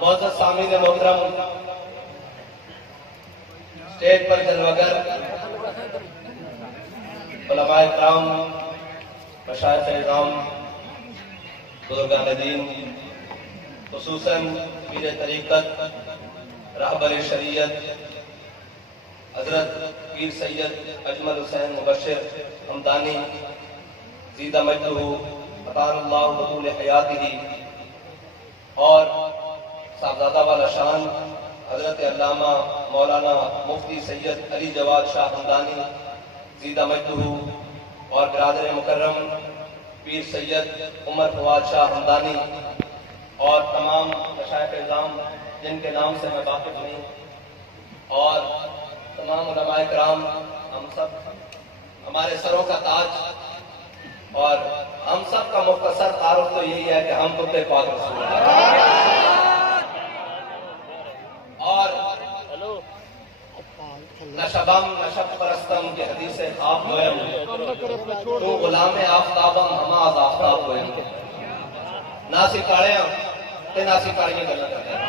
معزز سامعین محترم، اسٹیج پر جلوگر علماء کرام، مشائخ اعظام، بزرگان دین، خصوصاً پیر طریقت، رہبر شریعت حضرت پیر سید اجمل حسین مبشر حمدانی زیدہ مجدہ عطا اللہ بطول حیاتہ، اور صاحبزادہ والا شان حضرت علامہ مولانا مفتی سید علی جواد شاہ حمدانی زیدہ مجدہ، اور برادر مکرم پیر سید عمر فواد شاہ حمدانی، اور تمام مشائخ اعظام جن کے نام سے میں واقف ہوں، اور تمام علماء کرام، ہم سب ہمارے سروں کا تاج، اور ہم سب کا مختصر تعارف تو یہی ہے کہ ہم کتے پاک رسول ہیں، اور نشبم نشب پرستم کی حدیث خواب ہوئے تو غلام آفتابم ہما از آفتاب ہوئے، ناسی کاڑیاں تے ناسی کاڑیاں گلہ کرتے ہیں،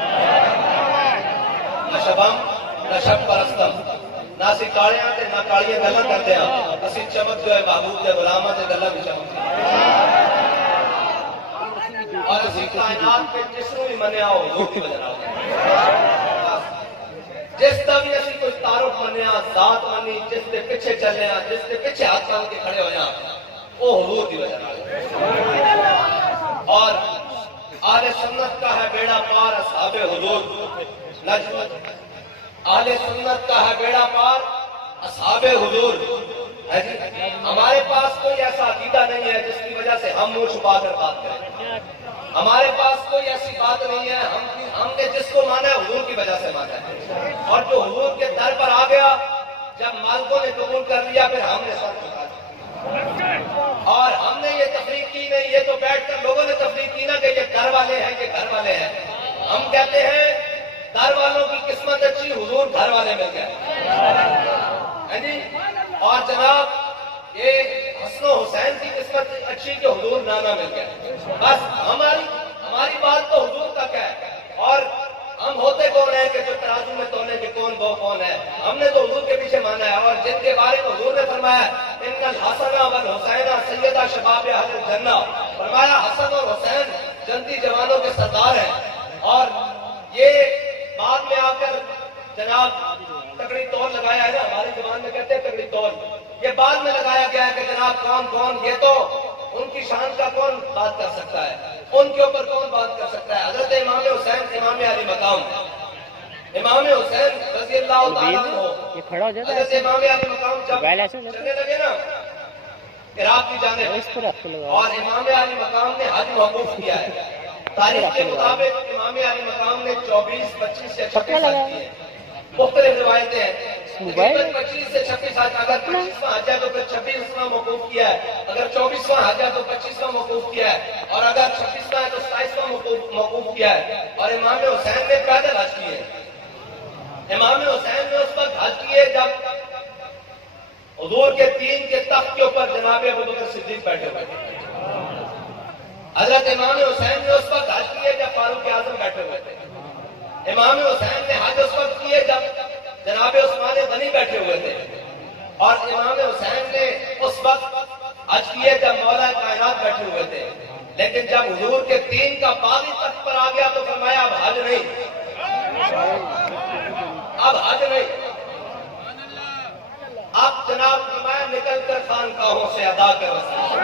نشبم نشب پرستم، ناسی کاڑیاں تے نہ کاڑیاں گلہ کرتے ہیں، اسی چمک جو ہے محبوب دے غلامہ تے گلہ بھی چمک، اور اسی کائنات پہ جس نو بھی منیا ہو حضور کی وجہ نہ جس طرح بھی اسی کوئی تعارف منیا، ذات منی، جس کے پیچھے چلے ہیں، جس کے پیچھے ہاتھ کام کے کھڑے ہو جائیں، وہ حضور کی وجہ نہ، اور اہل سنت کا ہے بیڑا پار اصحاب حضور نجم، اہل سنت کا ہے بیڑا پار اصحاب حضور، ہمارے پاس کوئی ایسا عقیدہ نہیں ہے جس کی وجہ سے ہم منہ چھپا کر بات کریں، ہمارے پاس کوئی ایسی بات نہیں ہے، ہم نے جس کو مانا ہے حضور کی وجہ سے مانا ہے، اور جو حضور کے در پر آ گیا، جب مالکوں نے قبول کر لیا پھر ہم نے سر جھکا دیا، اور ہم نے یہ تفریق کی نہیں، یہ تو بیٹھ کر لوگوں نے تفریق کی نا کہ یہ گھر والے ہیں، یہ گھر والے ہیں، ہم کہتے ہیں در والوں کی قسمت اچھی، حضور گھر والے مل گئے، اور جناب یہ حسن و حسین کی قسمت اچھی کہ حضور نانا مل گئے، بس ہماری بات تو حضور تک ہے، اور ہم ہوتے کون ہیں کہ جو ترازو میں تولے کہ کون وہ کون ہے، ہم نے تو حضور کے پیچھے مانا ہے، اور جن کے بارے میں حضور نے فرمایا ان الحسن والحسین سیدہ شباب اہل الجنہ، فرمایا حسن اور حسین جنتی جوانوں کے سردار ہیں، اور یہ بعد میں آ کر جناب تگڑی تول لگایا ہے نا، ہماری زبان میں کہتے ہیں تگڑی تول، یہ بعد میں لگایا گیا ہے کہ جناب کون یہ تو ان کی شان کا کون بات کر سکتا ہے، ان کے اوپر کون بات کر سکتا ہے، حضرت امام حسین امام علی مقام، امام حسین رضی اللہ تعالیٰ عنہ، حضرت امام علی مقام جب چلنے لگے نا عراق کی جانب، اور امام علی مقام نے حج موقوف کیا ہے، تاریخ کے مطابق امام علی مقام نے 24 25 سے 26 حج کیے، مختلف روایتیں ہیں، 25 سے 26 حج، اگر 25واں حج ہے تو پھر 26واں موقوف کیا ہے، اگر 24واں حج ہے تو 25واں موقوف کیا ہے، اور اگر 26واں ہے تو 27واں موقوف کیا ہے، اور امام حسین نے پیدل حج کیے، امام حسین نے اس وقت حج کیے جب حضور کے تین کے تخت کے اوپر جناب ابوبکر صدیق بیٹھے ہوئے، حضرت امام حسین نے اس وقت حج کیے جب فاروق اعظم بیٹھے ہوئے تھے، امام حسین نے حج اس وقت کیے جب جناب عثمان غنی بیٹھے ہوئے تھے، اور امام حسین نے اس وقت حج کیے جب مولا کائنات بیٹھے ہوئے تھے، لیکن جب حضور کے تین کا باغی تخت پر آ گیا تو فرمایا اب حج نہیں، اب حج نہیں، اب جناب فرمایا نکل کر خانقاہوں سے ادا کر رسول،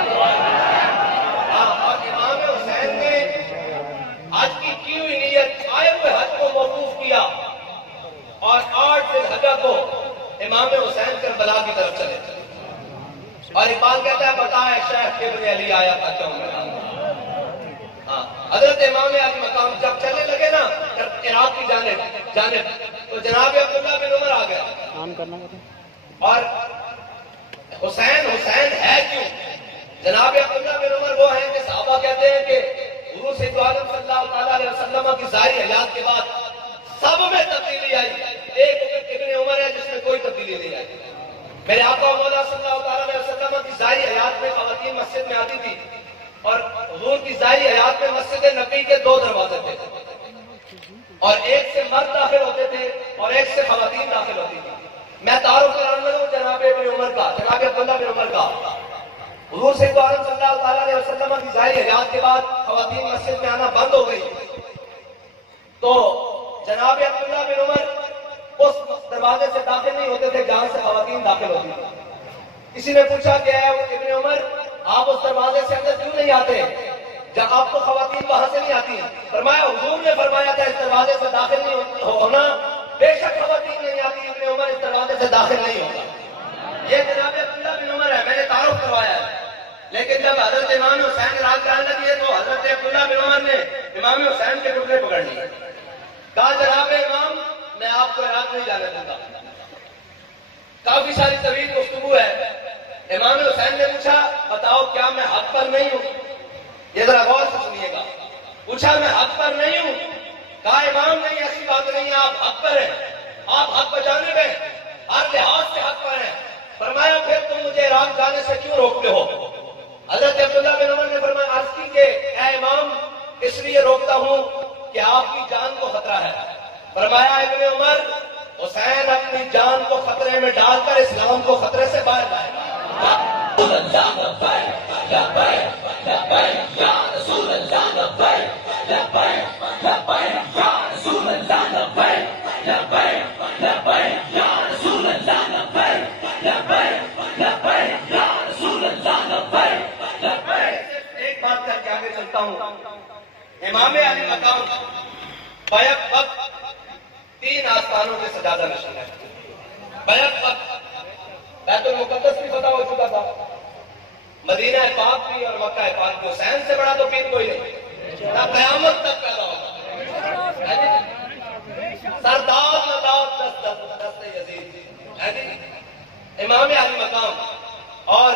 اور امام حسین نے حج کی ہوئی نیت آئے ہوئے حج کو موقوف کیا، اور 8 ذی الحجہ کو امام حسین کربلا کی طرف چلے، اور اقبال کہتا ہے بتائے شیخ ابن علی آیا تھا کیوں میرا، حضرت امام علی مقام جب چلنے لگے نا عراق کی جانب تو جناب عبداللہ بن عمر آ گیا، اور حسین ہے کیوں، جناب عبداللہ بن عمر وہ ہیں کہ صحابہ کہتے ہیں کہ حضور صلی اللہ علیہ وسلم کی ظاہری حیات کے بعد سب میں تبدیلی آئی، ایک ابن عمر ہے جس میں کوئی تبدیلی نہیں آئی، میرے آقا مولا صلی اللہ علیہ وسلم کی ظاہری حیات میں خواتین مسجد میں آتی تھی، اور حضور کی ظاہری حیات میں مسجد نبی کے 2 دروازے تھے، اور ایک سے مرد داخل ہوتے تھے اور ایک سے خواتین داخل ہوتی تھی. میں تعارف کرانے لگا جناب ابن عمر کا، جناب عبداللہ بن عمر کا. حضور سے تو عالم صلی اللہ تعالیٰ علیہ وسلم کی ظاہری حیات کے بعد خواتین مسجد میں آنا بند ہو گئی. تو جناب عبداللہ بن عمر اس دروازے سے داخل نہیں ہوتے تھے جہاں سے خواتین داخل ہوتی تھی. کسی نے پوچھا کہ اے ابن عمر آپ اس دروازے سے اندر کیوں نہیں آتے جب آپ کو خواتین وہاں سے نہیں آتی؟ فرمایا حضور نے فرمایا تھا اس دروازے سے داخل نہیں ہونا، بے شک خواتین نہیں آتی، ابن عمر اس دروازے سے داخل نہیں ہوگا. یہ جناب عبداللہ بن عمر ہے، میں نے تعارف کروایا ہے. لیکن جب حضرت امام حسین راگ کرنے لگی تو حضرت عبداللہ بن عمر نے امام حسین کے ٹکڑے پکڑ لیے. کہا جناب امام میں آپ کو عراق نہیں جانے دوں گا. کافی ساری طویل گفتگو ہے. امام حسین نے پوچھا بتاؤ کیا میں حق پر نہیں ہوں؟ یہ ذرا غور سے سنیے گا. پوچھا میں حق پر نہیں ہوں؟ کہا امام نہیں ایسی بات نہیں ہے، آپ حق پر ہیں، آپ حق بجانے میں ہر لحاظ سے حق پر ہیں. فرمایا پھر تم مجھے عراق جانے سے کیوں روکتے ہو؟ حضرت عبداللہ بن عمر نے فرمایا عرض کی کہ اے امام اس لیے روکتا ہوں کہ آپ کی جان کو خطرہ ہے. فرمایا ابن عمر حسین اپنی جان کو خطرے میں ڈال کر اسلام کو خطرے سے باہر لائے گا. ایک بات کر کے آگے چلتا ہوں. امام علی مقام بیک وقت 3 آستانوں کے سجادہ نشین ہے. بیک وقت بیت المقدس بھی فتح ہو چکا تھا، مدینہ پاک بھی اور مکہ پاک بھی. حسین سے بڑا تو پیر کوئی نہیں، نہ قیامت تک پیدا ہوگا. سردار نداد دست یزید امام علی مقام. اور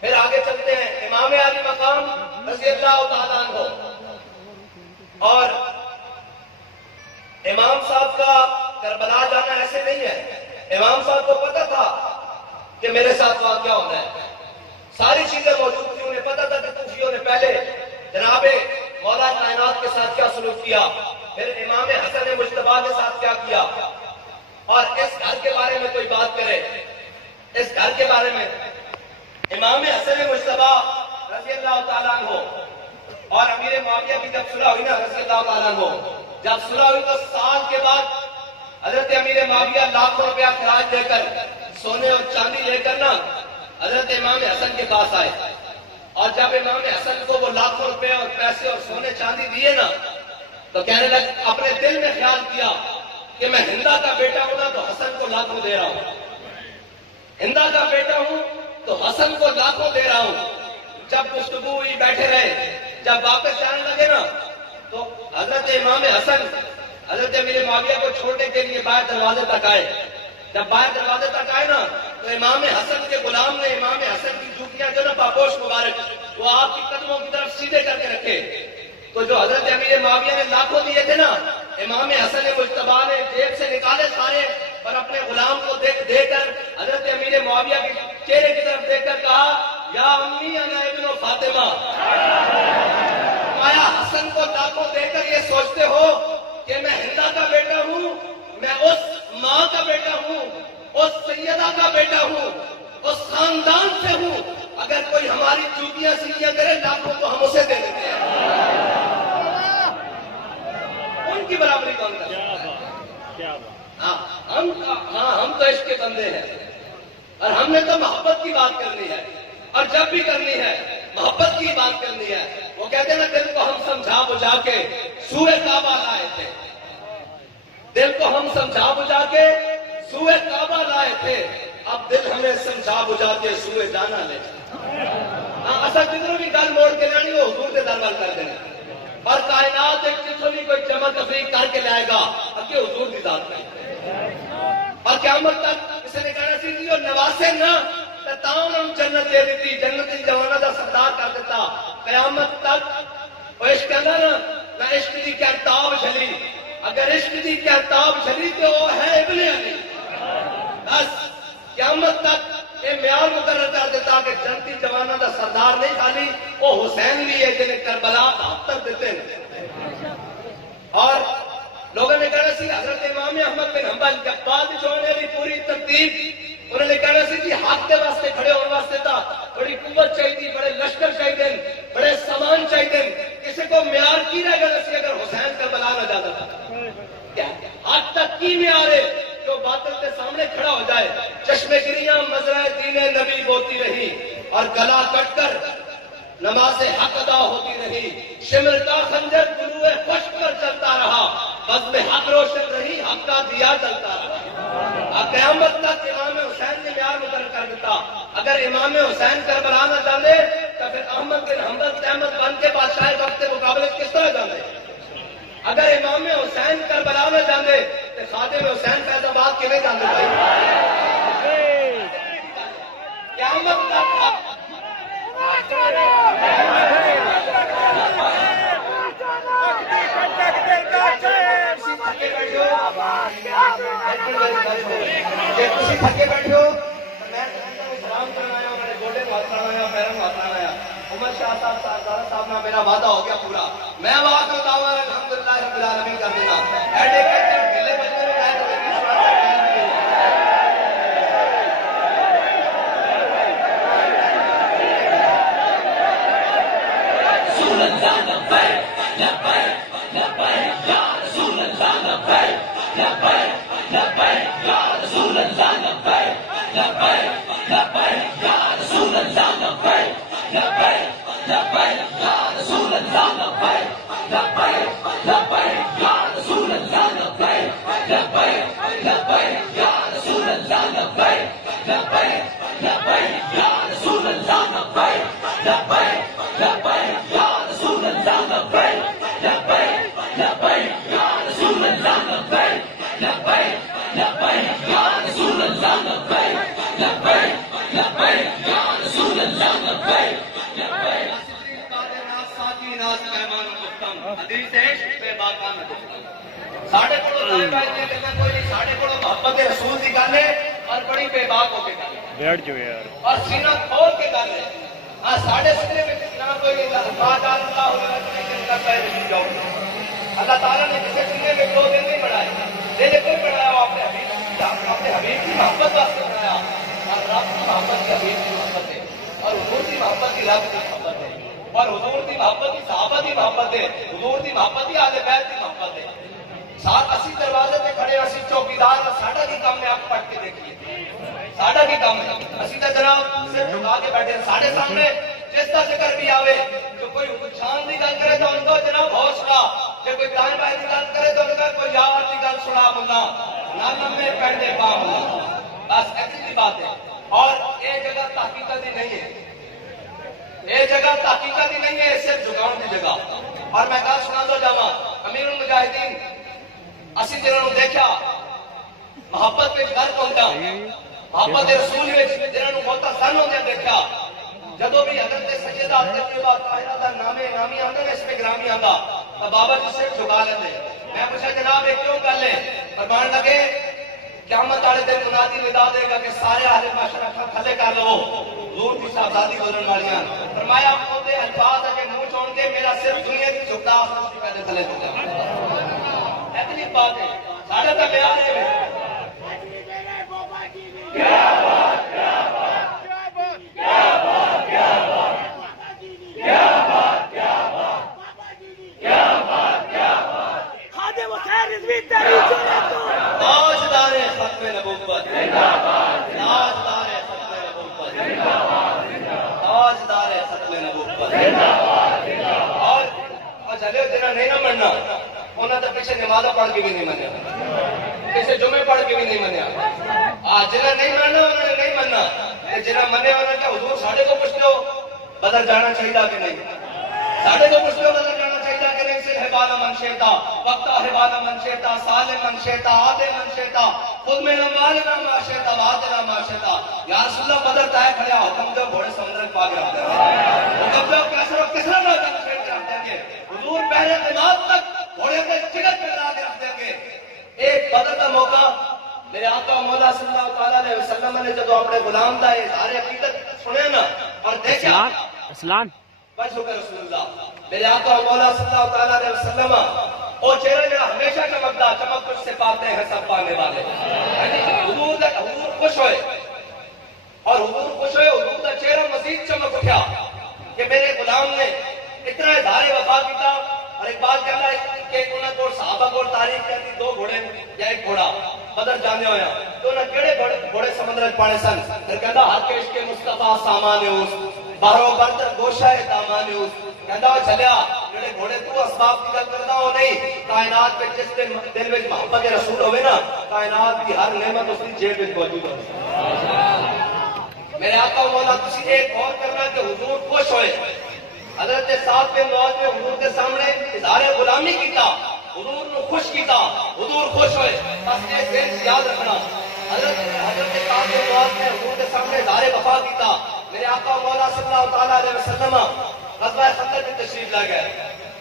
پھر آگے چلتے ہیں. امام علی مقام رضی اللہ تعالیٰ عنہ اور امام صاحب کا کربلا جانا ایسے نہیں ہے. امام صاحب کو پتا تھا کہ میرے ساتھ واقعہ ہونا ہے، ساری چیزیں موجود تھی. انہیں پتا تھا کہ کوفیوں نے پہلے جناب مولا کائنات کے ساتھ کیا سلوک کیا، پھر امام حسن مجتبیٰ کے ساتھ کیا کیا. اور اس گھر کے بارے میں کوئی بات کرے، اس گھر کے بارے میں امام حسن مجتبیٰ رضی اللہ تعالیٰ عنہ اور امیر معاویہ کی جب صلح ہوئی نا رضی اللہ تعالیٰ عنہ، جب صلح ہوئی تو سال کے بعد حضرت امیر معاویہ لاکھوں روپیہ خراج دے کر سونے اور چاندی لے کر نا حضرت امام حسن کے پاس آئے. اور جب امام حسن کو وہ لاکھوں روپے اور پیسے اور سونے چاندی دیے نا تو کہنے لگے، اپنے دل میں خیال کیا کہ میں ہندا کا بیٹا ہوں نا تو حسن کو لاکھوں دے رہا ہوں، ہندا کا بیٹا ہوں تو حسن کو لاکھوں دے رہا ہوں. جب گفتگو ہوئی بیٹھے رہے، جب واپس جانے لگے نا تو حضرت امام حسن حضرت امیر معاویہ کو چھوڑنے کے لیے باہر دروازے تک آئے. جب باہر دروازے تک آئے نا تو امام حسن کے غلام نے امام حسن کی جوتیاں جو نا پاپوش مبارک وہ آپ کی قدموں کی طرف سیدھے کر کے رکھے. تو جو حضرت امیر معاویہ نے لاکھوں دیے تھے نا امام حسن مجتبیٰ نے جیب سے نکالے سارے اور اپنے غلام کو دے کر حضرت امیر معاویہ کے چہرے کی طرف دیکھ کر کہا یا امی انا ابن فاطمہ. مایا حسن کو لاکھوں دے کر یہ سوچتے ہو کہ میں ہندا کا بیٹا ہوں، میں اس ماں کا بیٹا ہوں، اس سیدہ کا بیٹا ہوں، اس خاندان سے ہوں. اگر کوئی ہماری چوٹیاں سیدھیاں کرے لاکھوں تو ہم اسے دے دیتے ہیں. ان کی برابری کون کرے؟ ہم تو عشق کے بندے ہیں اور ہم نے تو محبت کی بات کرنی ہے. اور جب بھی کرنی ہے محبت کی بات کرنی ہے. وہ کہتے ہیں نا دل کو ہم سمجھا بجھا کے سوئے کعبہ لائے تھے، دل کو ہم سمجھا بجھا کے سوئے کعبہ لائے تھے، اب دل ہمیں سمجھا بجھا کے سوئے جانا لے. اصل جتنے بھی گل موڑ کے لانی وہ حضور کے دربار کر دینا اور کائنات ایک جتنے بھی کوئی جمع تفریق کر کے لائے گا اگے حضور کی ذات میں. اور قیامت تک کسی نے کہنا سی کہ نواسے نہ تاؤں ہم جنت دے دیتی، جنت جوانا دا سردار کر دیتا. قیامت تک وہ عشق اندر نہ عشق دی کرتاب چلی، اگر عشق دی کرتاب چلی تو وہ ہے ابن علی. بس قیامت تک یہ معیار مقرر کر دیتا کہ جنتی جوانا دا سردار نہیں خالی وہ حسین بھی ہے جنہیں کربلا 72 دیتے ہیں. اور سی حضرت امام احمد بن حنبل جب بعد چھوڑنے بھی پوری ترتیب انہوں نے کہنا سی جی حق کے واسطے کھڑے ہونے واسطے تھا بڑی قوت چاہیے، بڑے لشکر چاہیے، بڑے سامان چاہیے، کسی کو معیار کی رہ گیا سی اگر حسین کربلا نہ جاتا تھا کیا حد تک کی معیار ہے جو باطل کے سامنے کھڑا ہو جائے، چشمے گریاں مزرعہ دین نبی بوتی رہی اور گلا کٹ کر نماز حق ادا ہوتی رہی، شمر کا خنجر طلوع خشک پر چلتا رہا، بس میں حق روشن رہی، حق کا دیا چلتا رہا، قیامت تک امام حسین نے معیار مقرر کر دیتا۔ اگر امام حسین کربلا نہ جانے تو پھر احمد بن حنبل قیامت بن کے بادشاہ وقت کے مقابلے کس طرح جانے؟ اگر امام حسین کربلا نہ جانے تو خادم حسین فیض آباد کیویں جاندے بھائی؟ قیامت تک تھکے بیٹھے ہو میں سلام کرنا آیا، میں نے گوڈے کو ہاتھ لایا، پیروں کو ہاتھ لایا، عمر شاہ صاحب نہ میرا وعدہ ہو گیا پورا، میں واقع دعویٰ الحمدللہ رب العالمین کر دینا ایڈے کہتے ہیں ڈھیلے بچے نے کہا تو ساڑھے کوئی محبت رسول کی گل ہے اور بڑی بے باک ہو کے گل ہے اور سینہ کھول کے گل ہے۔ ہاں ساڑھے سینے میں نہ کوئی اللہ تعالیٰ نے کسی سینے میں 2 دن نہیں بڑھائے، دل کوئی بڑھایا وہ اپنے حبیب کی محبت واسطے بڑھایا، اور رب کی محبت کی حبیب کی محبت ہے، اور حضور کی محبت کی رب کی محبت ہے، اور حضور کی محبت کی صحابہ کی محبت ہے، حضور کی محبت کی اہل بیت کی محبت ہے۔ ساتھ اسی دروازے پہ کھڑے اسی چوکیدار اور ساڈا کی کام ہے، آپ پڑھ کے دیکھیے ساڈا کی کام ہے، اسی تو جناب صرف جھکا کے بیٹھے ساڈے سامنے جس کا ذکر بھی آوے جو کوئی شان کی گل کرے تو ان کو جناب حوصلہ، جو کوئی دان بھائی کی گل کرے تو ان کا کوئی یار کی گل سنا ملا نہ لمبے پینڈے پا ملا، بس ایسی بات ہے۔ اور یہ جگہ تحقیقت ہی نہیں ہے، یہ جگہ تحقیقت ہی نہیں ہے، صرف جھکاؤں کی جگہ۔ اور میں گل سنا دو جاواں امیر المجاہدین اسی جنہوں نے دیکھا محبت میں گھر پہنچا، محبت رسول میں جنہوں نے بہت سن ہوتے دیکھا، جدو بھی حضرت سیدہ طیبہ طاہرہ دا نامی آندا اس میں گرامی آندا تو بابا جی سے جھکا لیندے۔ میں پوچھا جناب یہ کیوں گل ہے؟ فرمان لگے قیامت والے دن منادی ندا دے گا کہ سارے اہل معاشرہ تھلے کر لو، حضور کی صاحبزادی گزرن والیاں، فرمایا آپ دے الفاظ ہے کہ منہ چھوڑ کے میرا صرف دنیا کی جھکتا آخرت کی پہلے تھلے ہو جا۔ اتنی بات ہے ساڑھے تک لے آ رہے ہیں۔ تاجدار ختم نبوت، تاجدار ختم نبوت، تاجدار ختم نبوت۔ اور چلے جنہاں نہیں نہ مننا انہوں نے پیچھے نماز پڑھ کے بھی نہیں منیا، پیچھے جمعے پڑھ کے بھی نہیں منیا۔ جنہاں نہیں مننا انہوں نے نہیں مننا، جنہاں منیا انہوں نے کہا حضور ساڑھے کو پوچھتے ہو بدل جانا چاہیے کہ نہیں، ساڑھے کو پوچھتے ہو بدل جانا چاہیے کہ نہیں، سے حبانا من شیطا وقتا حبانا من شیطا سالم من شیطا آدھے من شیطا خود میں نمالنا ما شیطا بادنا ما شیطا۔ یا رسول اللہ بدل تائے کھڑیا حکم جو گھوڑے سمندر کے پاک رکھ دیں گے، حکم جو کیسر و کسرہ نہ جانا شیط کے رکھ دیں گے، حضور پہلے قیامت تک گھوڑے کے چگت میں لا کے رکھ دیں گے۔ ایک بدل کا موقع میرے آقا مولا صلی اللہ علیہ وسلم نے جب اپنے غلام دا اظہار عقیدت سنے نا اور دیکھا اسلام بس ہو کر رسول اللہ میرے آقا مولا صلی اللہ علیہ وسلم وہ چہرہ جڑا ہمیشہ چمکتا چمک کچھ سے پاتے ہیں سب پانے والے. حضور خوش ہوئے اور حضور خوش ہوئے. حضور کا چہرہ مزید چمک اٹھا کہ میرے غلام نے اتنا اظہار وفا کیا. اور ایک بات کہنا ہے کہ انہوں کو صحابہ کو تاریخ کہتی 2 گھوڑے یا 1 گھوڑا بدر جانے ہویا تو انہیں کیڑے گھوڑے سمندر پانے سن. پھر کہتا ہر کے عشق مصطفیٰ سامان اس باہروں برتر گوشہ دامان اس. کہتا چلیا جڑے گھوڑے تو اسباب کی گل کرتا ہو نہیں. کائنات پہ جس دل میں محبت رسول ہوئے نا کائنات کی ہر نعمت اس کی جیب میں موجود ہو. میرے آقا و مولا تسی ایک اور کرنا کہ حضور خوش ہوئے. حضرت سعد بن معاذ نے حضور کے سامنے اظہار غلامی کیتا. حضور نے خوش کیتا. حضور خوش ہوئے. بس ایک دن یاد رکھنا حضرت سعد بن معاذ نے حضور کے سامنے اظہار وفا کیتا. میرے آقا و مولا صلی اللہ تعالیٰ علیہ وسلم غزوہ خندق کی تشریف لے گئے.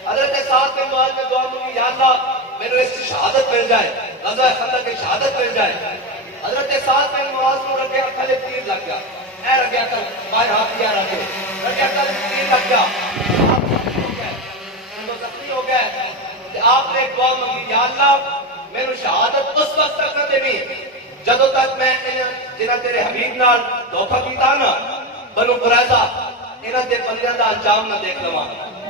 حضرت سعد بن معاذ نے دعا مانگی یا اللہ میرے اس کی شہادت مل جائے. غزوہ خندق کی شہادت مل جائے. حضرت سعد بن معاذ کو رکھے کھلے تیر لگ گیا. اے رکھیا کل باہر ہاتھ دیا رکھے رکھیا کل تیر لگ گیا. زخمی ہو گئے کہ آپ نے دعا مانگی یا اللہ میرے شہادت اس وقت تک نہ دینی جدوں تک میں جنہاں تیرے حبیب نال دھوکا کیتا نا بنو قریظہ انہاں دے بندیاں دا انجام نہ دیکھ لواں.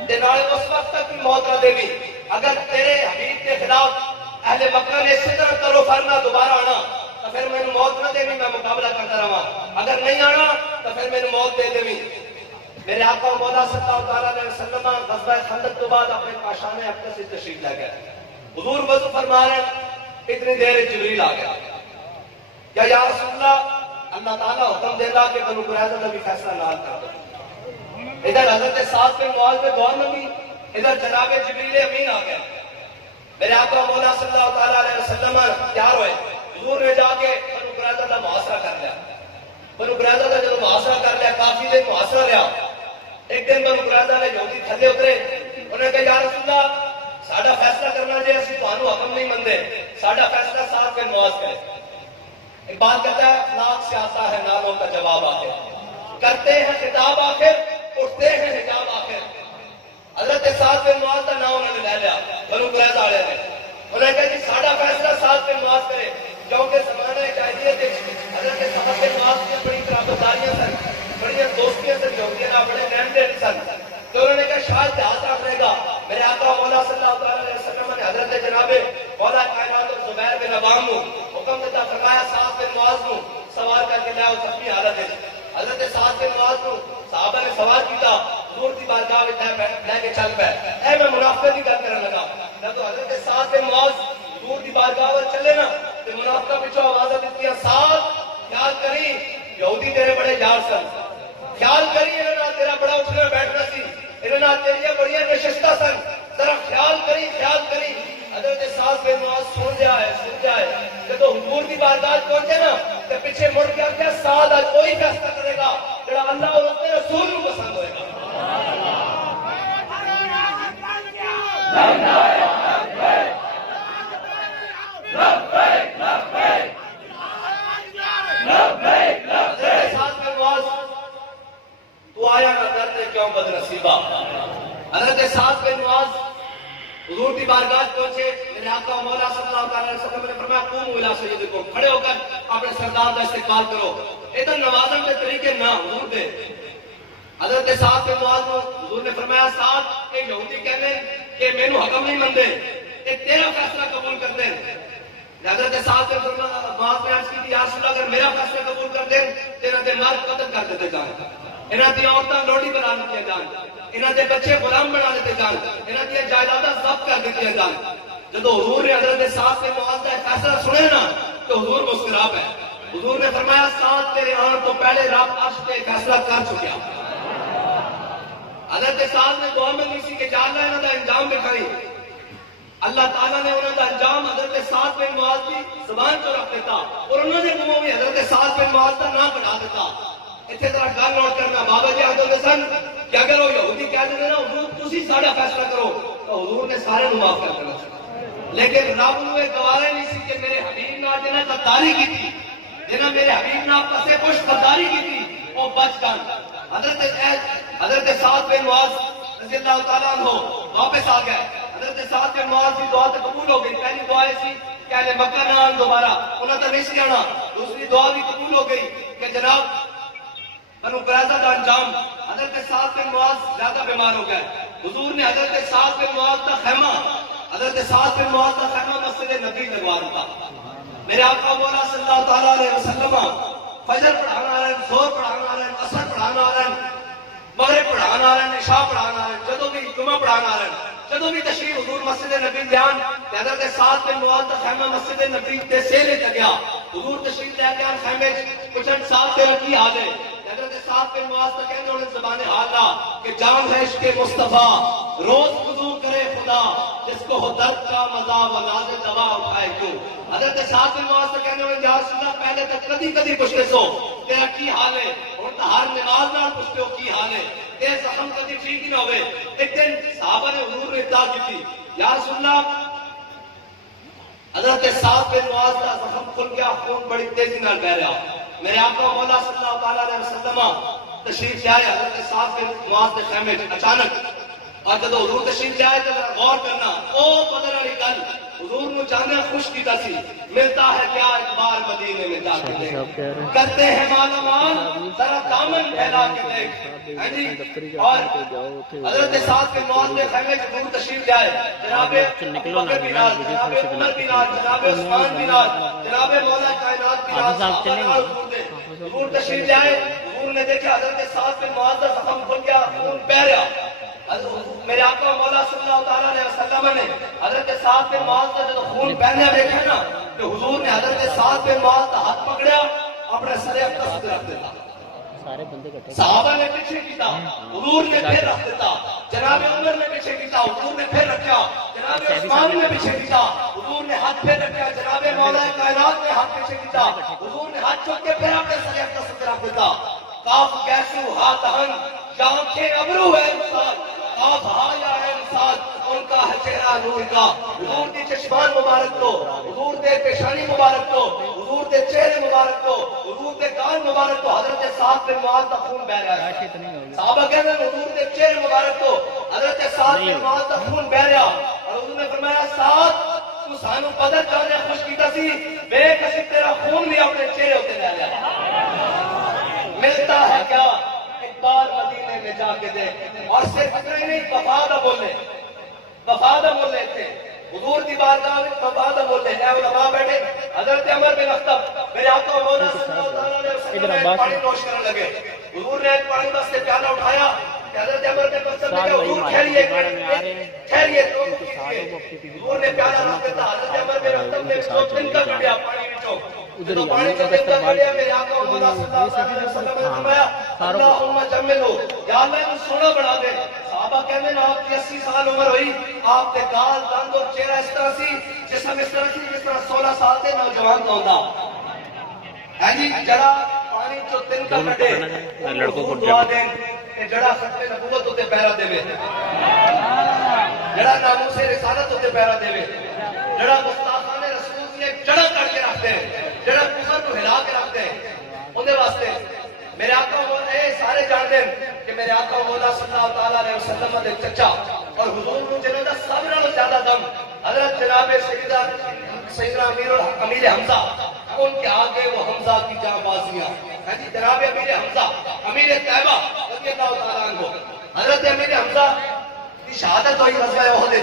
تے نال اس وقت تک بھی موت نہ دینی. اگر تیرے حبیب کے خلاف اہل مکہ نے اسی طرح کرو فرنا دوبارہ آنا تو پھر میں موت نہ دینی میں مقابلہ کرتا رہا. اگر نہیں آنا تو پھر میں موت دے دینی. میرے آقا و مولا صلی اللہ تعالیٰ علیہ وسلم غزوہ خندق تو بعد اپنے کاشان اقدس سے تشریف لے گئے. حضور وضو فرما رہے ہیں اتنی دیر جبریل آ گیا. یا رسول اللہ اللہ تعالیٰ حکم دینا کہ بنو قریظہ کا بھی فیصلہ نال کر دو. ادھر حضرت سعد بن معاذ نے دعا مانگی. ادھر جناب جبریل امین آ گئے. میرے آقا و مولا صلی اللہ تعالیٰ علیہ وسلم تیار ہوئے. حضور نے جا کے بنو قریظہ کا محاصرہ کر لیا. بنو قریظہ کا جب محاصرہ کر لیا کافی دن محاصرہ رہا. ایک دن بنو قریظہ نے یہودی تھلے اترے. انہوں نے کہا یا رسول اللہ ساڈا فیصلہ کرنا جے اسی تانوں حکم نہیں مندے ساڈا فیصلہ سعد بن معاذ کرے. ایک بات کہتا ہے اخلاق سے آتا ہے ناموں کا جواب آخر. کرتے ہیں خطاب آخر اٹھتے ہیں حجاب آخر. حضرت سعد بن معاذ کا نام انہوں نے لے لیا بنو قریظہ والے نے. انہوں نے کہا جی ساڈا فیصلہ سعد بن معاذ کرے کیونکہ زمانہ جاہلیت حضرت سعد بن معاذ کی بڑی قرابتداریاں سن بڑی دوستیاں سن یہودیاں بڑے لین دین سن. تو انہوں نے کہا شاید دیہات رکھ لے گا. میرے آقا مولا صلی اللہ علیہ وسلم نے حضرت جناب مولا کائنات زبیر بن عوام کو حکم دیتا فرمایا سعد بن معاذ کو سوار کر کے لاؤ زخمی حالت ہے. حضرت سعد بن معاذ کو صحابہ نے سوار کیتا. حضور کی بارگاہ میں لے کے چل پے. اے میں منافقت کی گل کرنے لگا جب حضرت سعد بن معاذ حضور کی بارگاہ میں چلے نا تو منافقہ پیچھے آوازیں دیتی سعد خیال کری یہودی تیرے بڑے یار سن. خیال کری انہوں تیرا بڑا اٹھنا بیٹھنا سی انہوں تیریاں بڑیاں نشستہ سن. ذرا خیال کری خیال کری. حضرت سعد بن معاذ سن جائے جب حضور کی بارگاہ پہنچے نا تو پیچھے مڑ کے کیا سعد آج کوئی فیصلہ کرے گا جڑا اللہ اور اپنے رسول کو پسند ہوئے گا. حضرت سعد بن معاذ تو آیا نہ کرتے کیوں بد نصیبہ. حضرت سعد بن معاذ حضور کی بارگاہ پہنچے. میرے آقا و مولا صلی اللہ علیہ وسلم نے فرمایا قوموا الی سیدکم کھڑے ہو کر اپنے سردار کا استقبال کرو. ادھر نوازن کے طریقے نہ حضور دے. حضرت سعد بن معاذ کو حضور نے فرمایا سعد ایک یہودی کہنے کہ مینوں حکم نہیں مندے ایک تیرا فیصلہ قبول کر دیں. حضرت سعد بن معاذ نے عرض کی یا رسول اللہ اگر میرا فیصلہ قبول کر دیں تیرا دے مرد قتل کر دیتے جائیں انہاں دی عورتاں روٹی بنا دیتی جان انہاں دے بچے غلام بنا دیتے جان انہاں دی جائیداداں ضبط کر دیتی جان. جب حضور نے حضرت سعد بن معاذ کا فیصلہ سنے نا تو حضور مسکرا پے. حضور نے فرمایا سعد تیرے آن تو پہلے رب عرش پہ فیصلہ کر چکیا. حضرت سعد نے دعا مانگی سی کہ یا اللہ انہاں دا انجام دکھائی. اللہ تعالیٰ نے انہوں دا انجام حضرت سعد بن معاذ کی زبان چ رکھ دیتا اور انہوں نے منہوں بھی حضرت سعد بن معاذ کا نام بنا دیتا. اتنے طرح گل نوٹ کرنا بابا جی آدھے سن کہ اگر وہ یہودی کہہ دیں نا حضور تسی ساڈا فیصلہ کرو تو حضور نے سارے معاف کر دینا. لیکن رب نو یہ گوارا نہیں سی کہ میرے حبیب نال جنہاں غداری کی تھی جنہاں میرے حبیب نال پسے پش غداری کی تھی وہ بچ گئے. حضرت سعد بن معاذ رضی اللہ تعالیٰ عنہ واپس آ گئے. حضرت سعد بن معاذ کی دعا تو قبول ہو گئی. پہلی دعا نے مکہ نہ آن دوبارہ انہوں نے نہیں سی آنا. دوسری دعا بھی قبول ہو گئی کہ جناب بنو قریظہ کا انجام. حضرت سعد بن معاذ زیادہ بیمار ہو گئے. حضور نے حضرت سعد بن معاذ کا خیمہ مسجد نبی لگوا دیتا. میرے آقا مولا صلی اللہ تعالیٰ علیہ وسلم فجر پڑھانا رہے, زور پڑھانا رہے, عصر پڑھانا رہے, مغرب پڑھانا رہے, عشاء پڑھانا رہے, جدوں بھی جمعہ پڑھانا رہے, جدوں بھی تشریف حضور مسجد نبی دیان حضرت سعد بن معاذ کا خیمہ مسجد نبی تے سیلے تے گیا. حضور تشریف لے کے آن خیمے پوچھن سعد تیرا کی حال ہے؟ حضرت سعد بن معاذ تو کہنے انہیں زبان حال لا کہ جام ہے عشق مصطفیٰ روز وضو کرے خدا جس کو ہو درد کا مزہ و ناز دوا اٹھائے کیوں. حضرت سعد بن معاذ تو کہنے انہیں یا رسول اللہ پہلے تک کدی کدی پوچھتے سو تیرا کی حال ہے, اور تو ہر نماز نال پوچھتے ہو کی حال ہے, تیرے زخم کدی ٹھیک ہی نہ ہوئے. ایک دن صحابہ نے حضور نے اطلاع کی تھی یا رسول اللہ حضرت سعد بن معاذ کا زخم کھل گیا, خون بڑی تیزی نال بہ رہا. میرے آقا مولا صلی اللہ تعالیٰ علیہ وسلم تشریف لے آئے حضرت سعد بن معاذ کے خیمے اچانک. اور جب حضور تشریف لے آئے تو غور کرنا او بدر والی گل حضور نو جانے خوش کیتا سی ملتا ہے کیا ایک بار مدینے میں جا کے دیکھ کرتے ہیں مالا مال ذرا دامن پھیلا کے دیکھ. اور حضرت سعد بن معاذ کے خیمے سے حضور تشریف لے آئے. جناب بکر بلال, جناب عمر بلال, جناب عثمان بلال, جناب مولا کائنات بلال حضور تشریف لے آئے. حضور نے دیکھا حضرت سعد بن معاذ کا زخم کھل گیا, خون بہ رہا. میرے آقا مولا صلی اللہ تعالیٰ علیہ وسلم نے حضرت سعد بن معاذ کا جب خون بہنا دیکھا نا تو حضور نے حضرت سعد بن معاذ کا ہاتھ پکڑیا, اپنے سر اقدس پہ رکھ دیتا. صحابہ نے پیچھے کیتا, حضور نے پھر رکھ دیتا. جناب عمر نے پیچھے کیتا, حضور نے پھر رکھا. جناب عثمان نے پیچھے کیتا, حضور نے ہاتھ پھر رکھا. جناب مولا کائنات نے ہاتھ پیچھے کیتا, حضور نے ہاتھ چوک کے پھر اپنے سر اقدس پہ رکھ دیتا. کاف گیسو ہاتھ ہن آنکھیں ابرو ہے انسان, آپ ہایا ہے انسان, ان کا ہے چہرہ نور کا. حضور دی چشمان مبارک کو, حضور دے پیشانی مبارک کو, حضور دے چہرے مبارک کو, حضور دے کان مبارک کو حضرت سعد بن معاذ کا خون بہ رہا ہے. صحابہ کہتے ہیں حضور دے چہرے مبارک کو حضرت سعد بن معاذ کا خون بہ رہا. اور حضور نے فرمایا سعد تو سانو بدر جانے خوش کیتا سی, بے کسی تیرا خون بھی اپنے چہرے ہوتے لے لیا. ملتا ہے کیا بار مدینے میں جا کے دیکھ. اور صرف اتنا ہی نہیں, وفادہ بولے تھے حضور کی بارگاہ میں, وفادہ بولے. اے علماء بیٹھے, حضرت عمر بن خطاب میرے آقا مولا صلی اللہ علیہ وسلم نے پانی نوش کرنے لگے. حضور نے ایک پانی بس سے پیالہ اٹھایا, حضرت عمر بن خطاب نے کہا حضور ٹھہریے تو حضور نے پیالہ رکھ دیتا. حضرت عمر بن خطاب نے دو تن کا کڑیا پانی وچوں تو پانی کو دیکھتا کڑیا. میرے آقا مولا صلی اللہ علیہ وسلم نے فرمایا اللہم جملو, یا اللہ انہوں سونا بنا دے. صحابہ کہنے نا آپ کی 80 سال عمر ہوئی, آپ کے گال دند اور چہرہ اس طرح سی, جسم اس طرح سی جس طرح 16 سال دے نوجوان کا ہوتا ہے جی. جڑا پانی جو تن کا کٹے لڑکوں کو دعا دیں کہ جڑا ختم نبوت ہوتے پیرا دے وے, جڑا ناموس رسالت ہوتے پیرا دے وے, جڑا گستاخان رسول نے جڑا کر کے رکھتے ہیں, جڑا کفر کو ہلا کے رکھتے ہیں, اندے واسطے میرے آقا مولا سارے جان دیں کہ میرے آقا مولا صلی اللہ تعالیٰ علیہ وسلم دے چچا اور حضور کو جنہوں دا سب نال زیادہ دم حضرت جناب سیدنا امیر حمزہ, ان کے آگے وہ حمزہ کی جاں بازیاں. جناب امیر حمزہ امیر طیبہ رضی اللہ تعالیٰ عنہ, حضرت امیر حمزہ کی شہادت ہوئی غزوہ احد.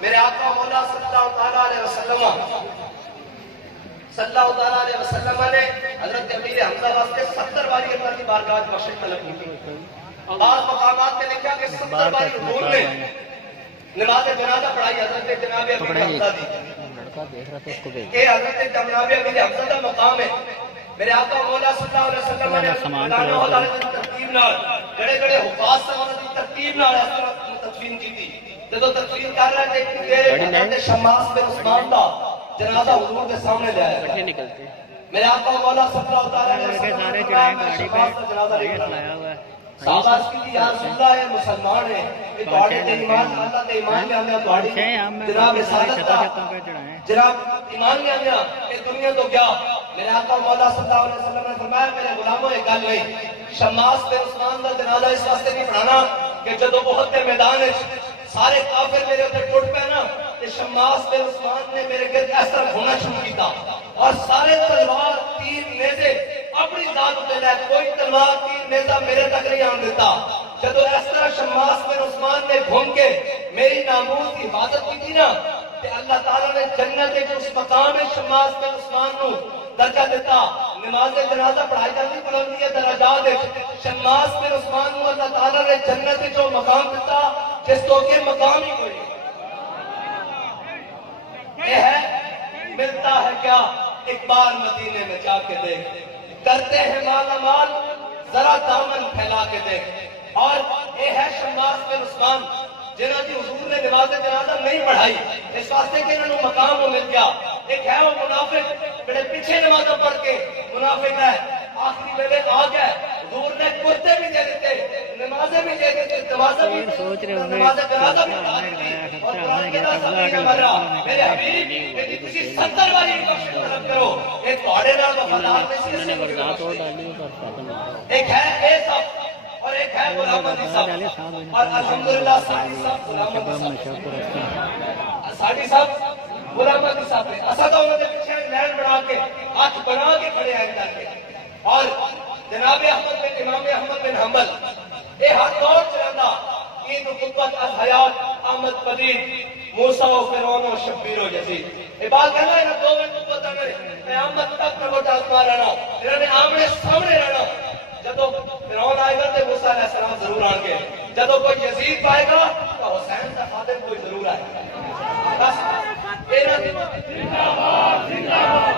میرے آقا مولا صلی اللہ تعالیٰ علیہ وسلم نے حضرت امیر حمزہ واسطے 70 باری اللہ کی بارگاہ میں بخشش طلب کی. بعض مقامات میں لکھا کہ 70 باری حضور نے نماز جنازہ پڑھائی حضرت جناب امیر حمزہ دی. کہ حضرت جناب امیر حمزہ کا مقام ہے. میرے آقا مولا صلی اللہ علیہ وسلم نے ترتیب نال جڑے جڑے حفاظ سے انہوں نے ترتیب نال تدفین کی تھی. جب تدفین کر رہے تھے حضرت شماس بن عثمان کا جنازہ حضور کے سامنے لے آئے. میرے آقا مولا صلی اللہ علیہ وسلم نے شماس کا جنازہ لے آیا. صحابہ اس کی یا رسول اللہ ہے مسلمان ہے, یہ بڑے تے ایمان اللہ تے ایمان لے آنے بڑی جناب رسالت کا جناب ایمان لے آنے کہ دنیا تو کیا. میرے آقا مولا صلی اللہ علیہ وسلم نے فرمایا میرے غلاموں ایک گل نہیں, شماس بن عثمان کا جنازہ اس واسطے نہیں پڑھانا کہ جدو بہت کے میدان سارے کافر میرے اتنے ٹوٹ پے نا کہ شماس بن عثمان نے میرے گرد اس طرح ہونا شروع کیا اور سارے تلوار تیر نیزے اپنی ذات پہ لے کوئی تلوار تیر نیزہ میرے تک نہیں آن دیتا جدو اس طرح شماس بن عثمان نے گھوم کے میری ناموس کی حفاظت کی تھی نا کہ اللہ تعالیٰ نے جنت کے جو اس مقام ہے شماس بن عثمان کو درجہ دیتا نماز جنازہ پڑھائی جاتی بلندی درجات شماس بن عثمان کو اللہ تعالیٰ نے جنت کے جو مقام دیتا جس تو کہ مقام ہی کوئی یہ ہے ملتا ہے کیا ایک بار مدینے میں جا کے دیکھ کرتے ہیں مالا مال ذرا دامن پھیلا کے دیکھ اور یہ ہے شماس بن عثمان جنہوں کی حضور نے نماز جنازہ نہیں پڑھائی اس واسطے کہ انہوں نے مقام وہ مل گیا ایک ہے وہ منافق بڑے پیچھے نمازہ پڑھ کے منافق ہے آخری ویلے آ گئے حضور نے کرتے بھی دے دیتے نمازیں بھی دے دیتے نمازیں بھی نماز جنازہ بھی پڑھا دیتی اور قرآن کے ناس اپنی نہ مر رہا میرے حبیب میری کسی 70 والی بخش طلب کرو ایک پہاڑے نال وفادار میں سے ایک ہے اے سب اور ایک ہے غلام مدی صاحب اور الحمدللہ ساڑی صاحب غلام مدی صاحب غلام مدی صاحب نے اسدہ انہوں نے پیچھے لین بڑھا کے ہاتھ بنا کے کھڑے ہیں کر کے اور جناب احمد بن امام احمد بن حنبل یہ ہاتھ دور چلانا عید و قبت الحیات احمد قدیر موسیٰ و فرعون و شبیر و یزید یہ بات کہنا ہے نا دو میں قبت میں قیامت تک میں وہ ٹازمہ رہنا انہوں نے آمنے سامنے رہنا جدو فرعون آئے گا تو موسیٰ علیہ السلام ضرور آن گے جدو کوئی یزید پائے گا تو حسین کا خادم کوئی ضرور آئے گا بس اینا دینا زندہ باد زندہ باد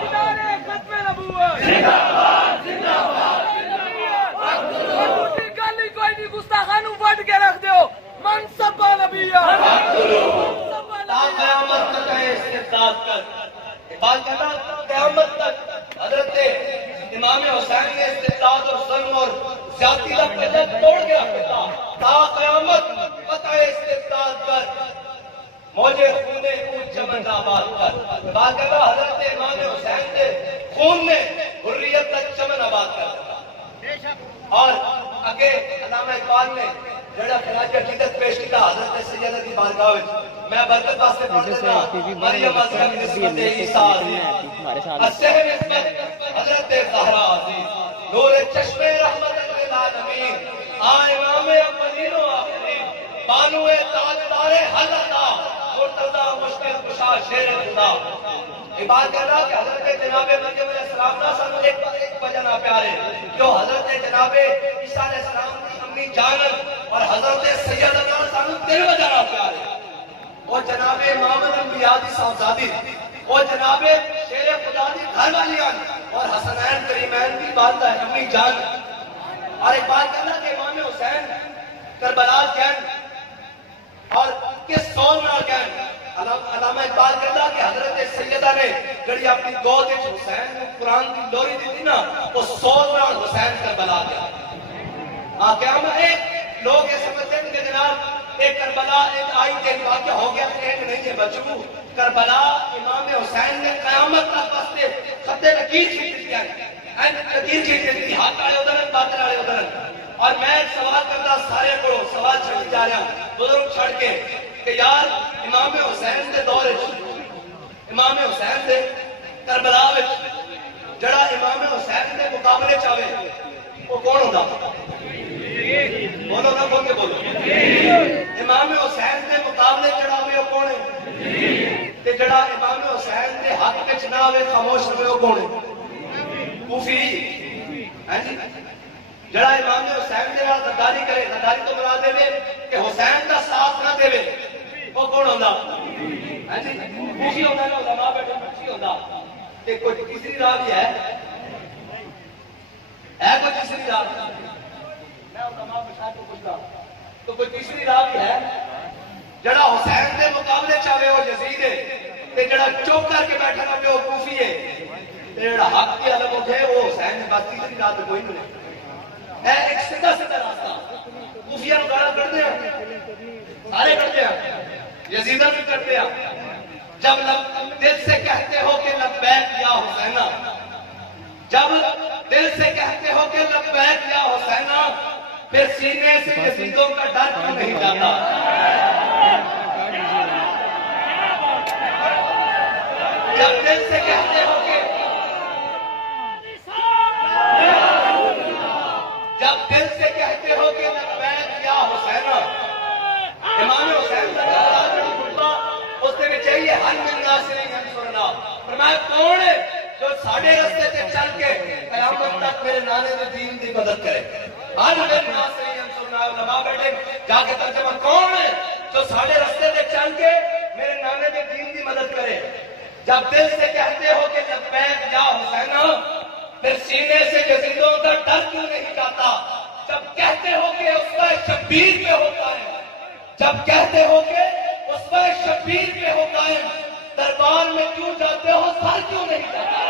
ختم نبوت زندہ باد زندہ باد چھوٹی گلی کوئی نہیں گستاخانوں وڈ کے رکھ دیو منصب نبیہ تا قیامت تک ہے استعداد کر بات کہنا قیامت تک حضرت امام حسین نے استعداد اور ظلم اور زیادتی کا پہلے توڑ کے رکھتا تا قیامت پتہ استعداد کر موجے خونے اون چمن آباد کر بات کہنا حضرت امام حسین نے خون نے حریت تک چمن آباد کر اور اگے علامہ اقبال نے جڑا خراج عقیدت پیش کیا حضرت سیدہ کی بارگاہ میں میں برکت واسطے پڑھ دیتا مریم عظیم نسبت عیسیٰ عزیز السہم نسبت حضرت زہرا عزیز نور چشم رحمت للعالمین امام اولین و آخرین بانو تاجدار حلقہ مرتضی مشکل کشا شیر خدا یہ بات کہنا کہ حضرت جناب مریم علیہ السلام کا سانو ایک بجنا پیارے جو حضرت جناب عیسیٰ علیہ السلام کی امی جانت اور حضرت سیدنا سانو 3 بجنا پیارے وہ جناب امام الانبیاء دی صاحبزادی وہ جناب شیر خدا دی گھر والیاں اور حسنین کریمین کی بات ہے امی جان اور ایک بات کہنا کہ امام حسین کربلا کہن اور کس قوم نہ کہن علامہ اقبال کہتا کہ حضرت سیدہ نے جڑی اپنی گود وچ حسین کو قرآن کی لوری دی تھی نا وہ 100 نال حسین کربلا گیا قیامت ایک لوگ یہ سمجھتے ہیں کہ جناب ایک کربلا ایک آئی کے واقعہ ہو گیا ایک نہیں ہے بچو کربلا امام حسین نے قیامت تک واسطے خط لکیر کھینچ دیا لکیر کھینچ دی ہاتھ والے ادھر باطن والے ادھر اور میں ایک سوال کرتا سارے کو سوال چھڑ جا رہا ہوں بزرگ چھڑ کے کہ یار امام حسین دے دور امام حسین دے کربلا وچ جڑا امام حسین دے مقابلے چاہے وہ کون ہوتا بولو نہ بول کے بولو امام حسین دے مقابلے جڑا ہوئے وہ کون ہے تے جڑا امام حسین دے حق وچ نہ ہوئے خاموش ہوئے وہ کون ہے کوفی ہیں جی جڑا امام حسین دے نال غداری کرے غداری تو مراد دے کہ حسین دا ساتھ نہ دے وہ کون ہوندا ہیں جی کوفی ہوندا نا علماء بیٹھے کوفی ہوندا تے کوئی تیسری راہ بھی ہے کوئی تیسری راہ میں علماء بشار کو پوچھتا تو کوئی تیسری راہ بھی ہے جڑا حسین دے مقابلے چاہے وہ یزید ہے تے جڑا چوک کر کے بیٹھا نہ وہ کوفی ہے تے جڑا حق کی علم اٹھے وہ حسین ہے بس تیسری راہ تو کوئی نہیں ہے ایک سیدھا سیدھا راستہ کوفیہ نو گالا کر دیا سارے کر دیا یزیدہ بھی کر دیا جب دل سے کہتے ہو کہ لبیک یا حسینہ جب دل سے کہتے ہو کہ لبیک یا حسینہ پھر سینے سے یزیدوں کا ڈر کیوں نہیں جاتا جب دل سے کہتے ہو کہ جب دل سے کہتے ہو کہ لبیک یا حسین، امام حسین اس نے چاہیے ہر ملنا سے نہیں سننا، فرمایا کون ہے جو ساڑھے رستے سے چل کے قیامت تک میرے نانے دے دین کی مدد کرے؟ ہر ملنا سے نہیں سننا، علماء بیٹھے جا کے ترجمہ کون ہے جو ساڑھے رستے سے چل کے میرے نانے دے دین کی مدد کرے؟ جب دل سے کہتے ہو کہ لبیک یا حسین، پھر سینے سے یزیدوں کا ڈر کیوں نہیں جاتا؟ جب کہتے ہو کہ اس کا شبیر پہ ہوتا ہے، جب کہتے ہو کہ اس کا شبیر پہ ہوتا ہے، دربار میں کیوں جاتے ہو، سر کیوں نہیں جاتا؟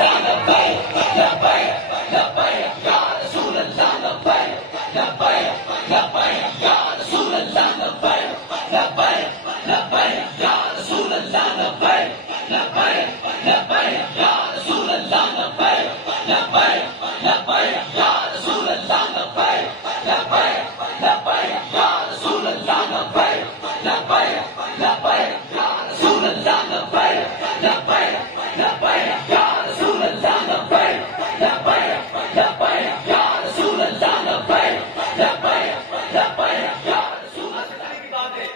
لبیک لبیک لبیک یا رسول اللہ، لبیک لبیک لبیک یا رسول اللہ، لبیک لبیک لبیک یا رسول اللہ، لبیک لبیک لبیک یا رسول اللہ، لبیک لبیک لبیک یا رسول اللہ، لبیک لبیک لبیک یا رسول اللہ، لبیک لبیک لبیک یا رسول اللہ، لبیک لبیک لبیک یا رسول اللہ، لبیک لبیک لبیک یا رسول اللہ، لبیک لبیک لبیک یا رسول اللہ کی بات ہے۔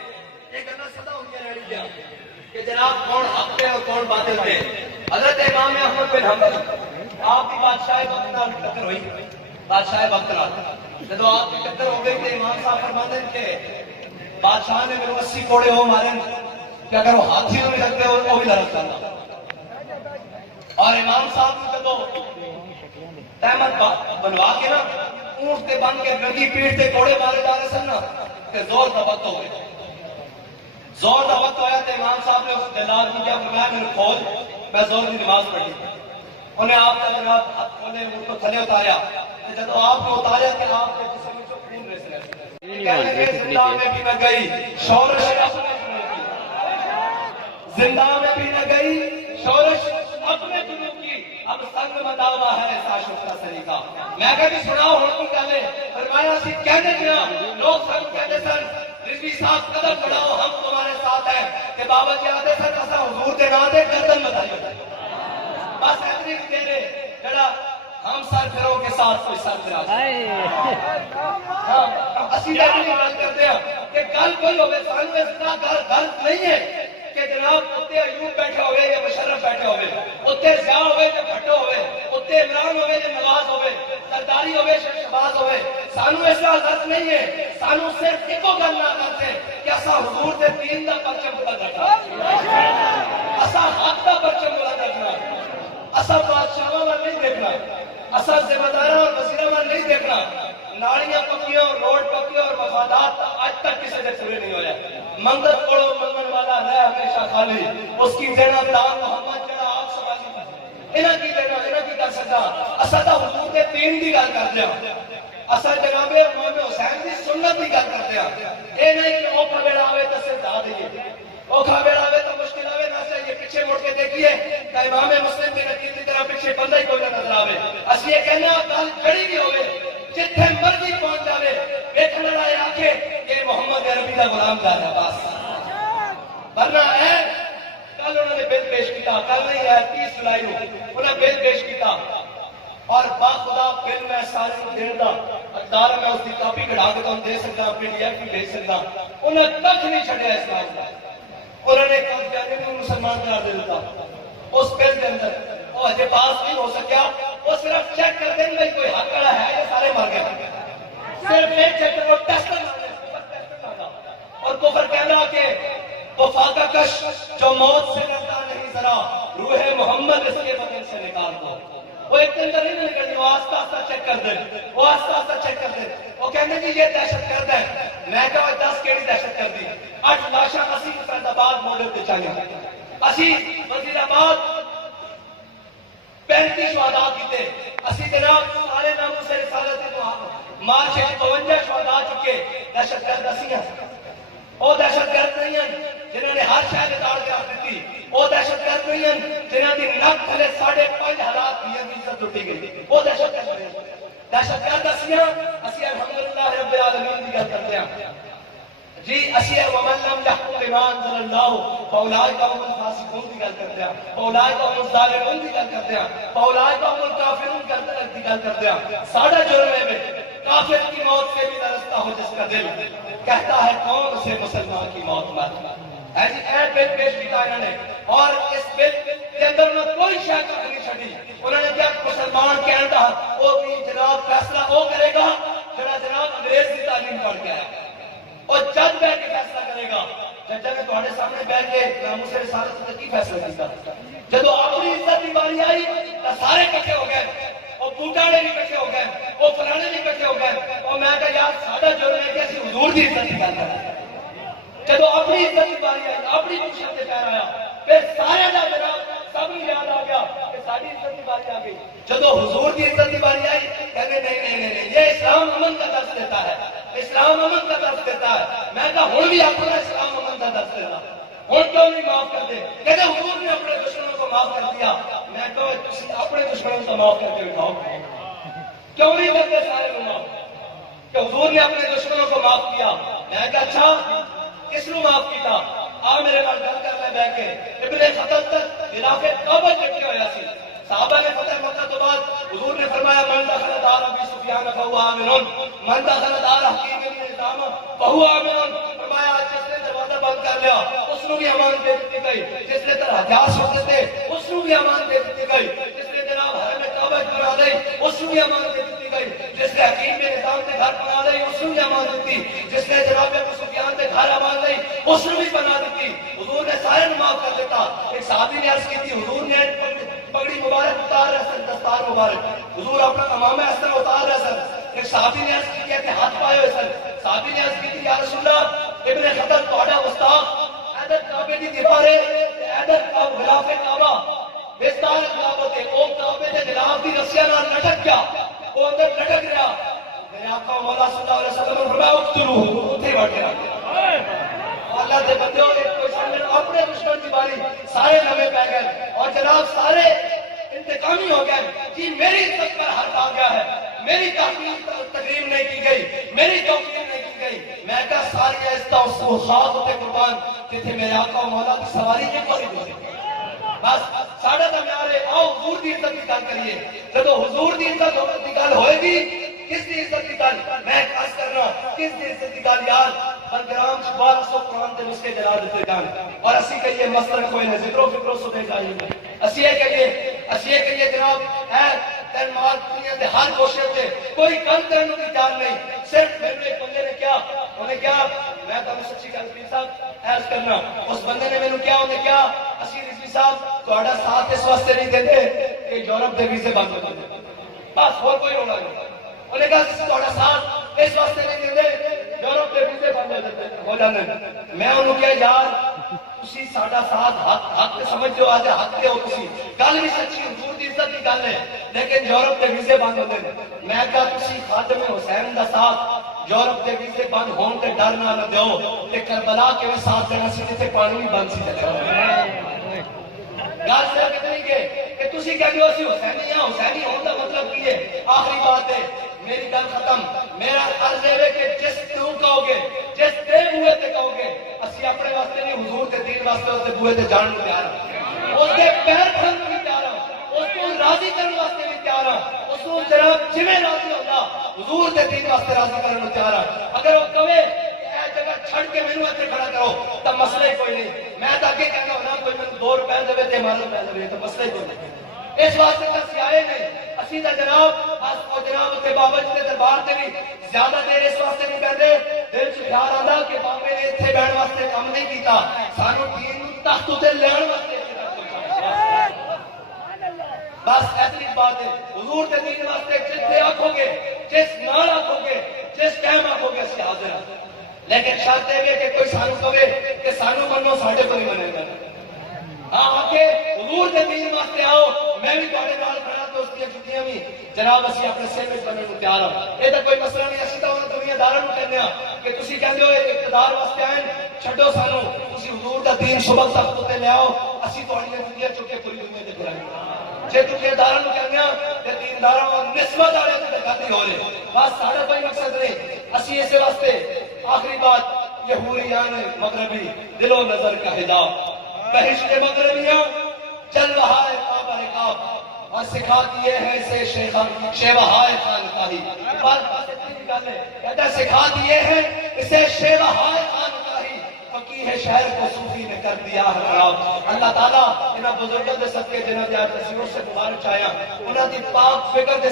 یہ کرنا صدا ہو گیا ریڈی گیا کہ جناب کون حق پہ اور کون باطل پہ۔ حضرت امام احمد بن حنبل آپ کی بادشاہ وقت نال ٹکر ہوئی، بادشاہ وقت نال جب آپ کی ٹکر ہو گئی تو امام صاحب فرماتے ہیں کہ بادشاہ نے میرے 80 کوڑے ہو مارے کہ اگر وہ ہاتھی میں لگتے ہو وہ بھی لڑک کرنا، اور امام صاحب نے جب تحمد بنوا کے نا اونٹ کے بن کے ننگی پیٹھ سے کوڑے مارے جا رہے سن نا کہ زور دا وقت ہو گئے، زور دا وقت ہویا تو امام صاحب نے اس جلال کو کیا فرمایا میرے کھول، میں زور کی نماز پڑھی، انہیں آپ کا جناب ہاتھ کھولے اونٹ کو تھلے اتاریا، جب آپ نے اتاریا کہ آپ کے جسم میں جو خون ریس رہے کہنے لگے زندہ میں بھی نہ گئی شورش اپنے جنوب کی، زندہ میں بھی نہ گئی شورش اپنے جنوب کی، اب سنگ مداوا ہے ایسا شکر سریقہ۔ میں کہا کہ سناؤ ہوں کو کہلے، فرمایا سی کہنے دیا لوگ سن کہتے سن رضوی صاحب قدم بڑھاؤ ہم تمہارے ساتھ ہیں، کہ بابا جی آدھے سن ایسا حضور دے نام دے گردن بتائی، بس اتنی بھی دے جڑا ہم سر پھروں کے ساتھ کوئی سر پھرا ہاں اسی طرح نہیں بات کرتے ہیں کہ گل کوئی ہوئے سانو اس کا غلط نہیں ہے کہ جناب اتنے ایوب بیٹھے ہوئے یا مشرف بیٹھے ہوئے، اتنے ضیاء ہوئے یا بھٹو ہوئے، اتنے عمران ہوئے یا نواز ہوئے، سرداری ہوئے یا شہباز ہوئے، سانو اس کا غلط نہیں ہے، سانو صرف ایک گل نہ کرتے کہ اسا حضور دے دین دا پرچم بلند رکھنا، اسا حق دا پرچم بلند رکھنا، اسا بادشاہاں وال نہیں دیکھنا، اسا ذمہ داراں اور وزیراں وال نہیں دیکھنا، نالیاں پکیاں روڈ پکیاں اور مفادات آج تک کسی سے پورے نہیں ہویا، منگت پڑھو منگن والا رہے ہمیشہ خالی، اس کی دینا دان محمد جڑا آپ سوالی انہاں کی دینا انہاں کی کر سکتا، اسا تا حضور دے دین دی گل کر دیا، اسا جناب امام حسین دی سنت دی گل کر دیا، اے نہیں کہ اوکھا بیڑا آوے تو سجدہ دئیے، اوکھا بیڑا آوے تو مشکل آوے نہ چاہیے، پیچھے مڑ کے دیکھیے کہ امام مسلم کے نقیل کی طرح پیچھے بندہ ہی کوئی نہ نظر آوے، اس یہ کہنا گل کھڑی بھی ہوئے جتھے مرضی پہنچ جاوے دیکھنے لائے آکے کہ محمد عربی کا غلام جا رہا بس، ورنہ ہے کل انہوں نے بل پیش کیتا، کل نہیں ہے 30 جولائی انہوں نے بل پیش کیتا اور باخدا بل میں ساری دن دا اقدار میں اس کی کاپی کڑھا کے تو دے سکتا اپنی ڈی ایف بھی بھیج سکتا، انہیں تک نہیں چھڑیا اس بات کا، انہوں نے کل کہنے میں مسلمان قرار دے دیتا اس بل کے اندر، وہ اجے پاس نہیں ہو سکیا، وہ صرف چیک کر دیں گے کوئی حق کڑا ہے یہ سارے مر گئے، صرف ایک چیک کر وہ ٹیسٹ اور کفر کہنا کہ وفاقہ کش جو موت سے ڈرتا نہیں ذرا روح محمد اس کے بدن سے نکال دو، وہ ایک دن نہیں نکلتی، وہ آستہ آستہ چیک کر دیں، وہ آستہ آستہ چیک کر دیں، وہ کہنے کہ یہ دہشت گرد ہے، میں کہا 10 کیڑی دہشت گردی، 8 لاشاں اسی فرید آباد موڈل پہ چاہیے، اسی وزیر آباد 35 شہداء کیتے، اسی جناب سارے ناموں سے رسالت مارچ 52 شہداء چکے، دہشت گرد اسی ہیں، وہ دہشت گرد نہیں ہیں جنہوں نے ہر شہر داڑ کے رکھ دیتی، وہ دہشت گرد نہیں ہیں جنہوں کی نک تھلے 5.5 ہلاک کی عزت لٹی گئی، وہ دہشت گرد نہیں ہیں، دہشت گرد اسی ہیں، اسی الحمدللہ رب العالمین کی گل کرتے ہیں، جی اسی ومن لم يحكم بما انزل الله فاولئك هم الفاسقون کی گل کرتے ہیں، فاولئک هم الظالمون کی گل کرتے ہیں، فاولئک هم الکافرون کی گل کرتے ہیں۔ ساڈا جرم ہے کافر کی موت سے بھی نرستا ہو جس کا دل کہتا ہے کون سے مسلمان کی موت مت ہے جی۔ اے بل پیش کیا انہوں نے، اور اس بل کے اندر نہ کوئی شک نہیں چھڑی۔ انہوں نے کیا مسلمان کہتا وہ بھی جناب فیصلہ وہ کرے گا جڑا جناب انگریز کی تعلیم پڑھ کے آیا، اور جج بیٹھ کے فیصلہ کرے گا۔ جج نے تھوڑے سامنے بیٹھ کے ناموس رسالت تے کی فیصلہ کیتا؟ جدو اپنی عزت کی باری آئی تو سارے کٹھے ہو گئے، وہ بوٹاڑے بھی کٹھے ہو گئے، وہ فلانے بھی کٹھے ہو گئے، اور میں کہا یار ساڈا جرم ہے کہ اسی حضور کی عزت کی گل کریں۔ جدو اپنی عزت کی باری آئی، اپنی خوشیت سے پیر آیا، پھر سارے دا جناب سب کو یاد آ گیا کہ ساری عزت کی باری آ گئی۔ جدو حضور کی عزت کی باری آئی کہتے نہیں یہ اسلام امن کا درس دیتا ہے، اسلام امن کا درس دیتا ہے۔ میں کہا ہوں بھی اپنا اسلام امن کا درس دیتا ہوں کیوں نہیں معاف کرتے؟ کہتے حضور نے اپنے دشمنوں کو معاف کر دیا۔ میں کہا تسی اپنے دشمنوں کو معاف کر کے بتاؤ کیوں نہیں کرتے سارے لوگ معاف؟ کہ حضور نے اپنے دشمنوں کو معاف کیا۔ میں کہا اچھا کس نے معاف کیا؟ آ میرے نال گل کر لے بیٹھ کے۔ ابن خطل تک خلاف کعبہ کٹھے ہویا سی، صحابہ نے فتح مکہ تو بعد حضور نے فرمایا من دخل دار ابی سفیان فهو آمن، من دخل دار حکیم بن حزام فهو آمن۔ فرمایا جس نے دروازہ بند کر لیا اس کو بھی امان دے دی گئی، جس نے تر حجاز ہوتے تھے اس کو بھی امان دے دی گئی، جس نے جناب حرم کعبہ بنا لی اس کو بھی امان دے دی گئی، جس نے حکیم بن حزام کے گھر بنا لی اس کو بھی امان دی، جس نے جناب ابو سفیان کے گھر امان لی اس کو بھی بنا دی۔ حضور نے سارے معاف کر دیتا۔ ایک صحابی نے عرض کی تھی حضور نے پگڑی مبارک اتار رہے سن، دستار مبارک حضور اپنا امامہ اس طرح اتار رہے سن۔ ایک صحابی نے عرض کی کہ ہاتھ پائے ہوئے سن، صحابی نے عرض کی تھی یا رسول اللہ ابن خطل تہاڈا استاد عیدت کعبے دی دیوارے عیدت غلاف کعبہ بستار کعبہ تے او کعبے دے غلاف دی رسیاں نال لٹک گیا، وہ اندر لٹک رہا۔ میرے آقا مولا صلی اللہ علیہ وسلم نے فرمایا اقتلوہ، اوتھے بیٹھ گیا۔ اللہ دے بندے کوئی سمجھ اپنے دشمن کی باری سارے لمحے پہ گئے اور جناب سارے انتقامی ہو گئے۔ جی میری عزت پر حق آ گیا ہے، میری تقریم نہیں کی گئی، میری توقیر نہیں کی گئی۔ میں کہا ساری عزت اس خاص ہوتے قربان جتنے میرے آقا مولا کی سواری کے پڑی ہوئی۔ بس ساڑھا دا میارے آؤ حضور دی عزت کی گل کریے۔ جب حضور دی عزت کی گل ہوئے گی کس دی عزت کی گل؟ میں خاص کر رہا کس دی عزت کی گل یار بلگرام 1200 قرآن کے نسخے جلا دیتے جان اور اسی کہیے مسلک کوئی نہ ذکر و فکر و سنے جائیں گے۔ اسی کہیے جناب اے تین مال دنیا دے ہر کوشش سے کوئی کم کرنے کی جان نہیں۔ صرف میرے ایک بندے نے کیا انہیں کیا میں تو سچی گل پیر صاحب عرض کرنا اس بندے نے میرے کیا انہیں کیا اسی رضوی صاحب تہاڈا ساتھ اس واسطے نہیں دیتے کہ یورپ دے ویزے بند ہو جاتے، بس اور کوئی رولا نہیں۔ انہیں کہا تہاڈا ساتھ اس واسطے نہیں دیتے یورپ کے ویزے بند ہو جاتے۔ میں انہوں کیا یار تسی ساڈا ساتھ حق سمجھ جو آج حق دے ہو تسی گل بھی سچی حضور دی عزت کی گل ہے لیکن یورپ کے ویزے بند ہوتے ہیں۔ میں کہا تسی خادم حسین دا ساتھ یورپ کے ویزے بند ہون تے ڈر نہ دیو کہ کربلا کے بھی ساتھ دینا سی جتنے پانی بھی بند سی چلے گل صرف اتنی کہ تسی کہہ دیو اسی حسینی ہاں، حسینی ہون دا مطلب کی ہے؟ آخری بات ہے میری گل ختم۔ میرا عرض ہے کہ جس تو کہو گے جس دے بوئے تے کہو گے اسی اپنے واسطے نہیں حضور تے دین واسطے اس دے بوئے تے جان کو تیار ہاں، اس دے پیر پھڑن کو بھی تیار ہاں، اس کو راضی کرنے واسطے بھی تیار ہاں، اس کو جناب جویں راضی ہوتا حضور تے دین واسطے راضی کرنے کو تیار ہاں۔ اگر وہ کہے اے جگہ چھڑ کے مینوں اتنے کھڑا کرو تو مسئلہ ہی کوئی نہیں۔ میں تو اگے کہنا ہونا کوئی مینوں 2 روپے دے تے مال روپے دے تو مسئلہ ہی کوئی نہیں۔ اس واسطے تے آئے نہیں اسی دا جناب جناب تے بابا جی دے دربار تے بھی زیادہ دیر اس واسطے نہیں بیٹھے دل چ خیال آندا کہ بابے نے اتنے بیٹھنے واسطے کام نہیں کیتا، سانو دین نوں تخت تے لین واسطے بس ایسی بات ہے۔ حضور تے دین واسطے جتنے آکھو گے جس نال آکھو گے جس ٹائم آکھو گے اسی حاضر ہاں، لیکن شرط یہ کہ کوئی سانو کہے کہ سانو منو ساڈے کو نہیں منے گا۔ ہاں آکے حضور دے دین واسطے آؤ میں بھی تہاڈے نال کھڑا تے اس دی جُتیاں بھی جناب اسی اپنے سر وچ بننے کو تیار ہاں۔ یہ تو کوئی مسئلہ نہیں، اسی تو انہاں دنیا داراں نوں کہندے ہاں کہ تسی کہندے ہو اقتدار واسطے آئے چھڈو سانو تسی حضور دا دین صبح تک تے لے آؤ اسی تہاڈیاں جُتیاں چک کے پوری دنیا تے پھرائیں گے۔ جے دنیا داراں نوں کہندے ہاں تے دینداراں اور نسبت والے تے گل نہیں ہو رہی، بس ساڈا کوئی مقصد نہیں۔ اسی اس واسطے آخری بات یہ حوریان مغربی دل و نظر کا حجاب، بہشت مغربیاں چل رہا ہے کعب رکاب، اور سکھاتی ہے اسے شیوہائے خانقاہی، بات اتنی نکالے کہتا سکھا دیے ہیں اسے شیوہائے خانقاہی، فقیہ شہر کو صوفی نے کر دیا ہے خراب۔ اللہ تعالیٰ انہاں بزرگوں دے صدقے جنہاں دی آج تصویروں سے مبارک چاہیا، انہاں دی پاک فکر دے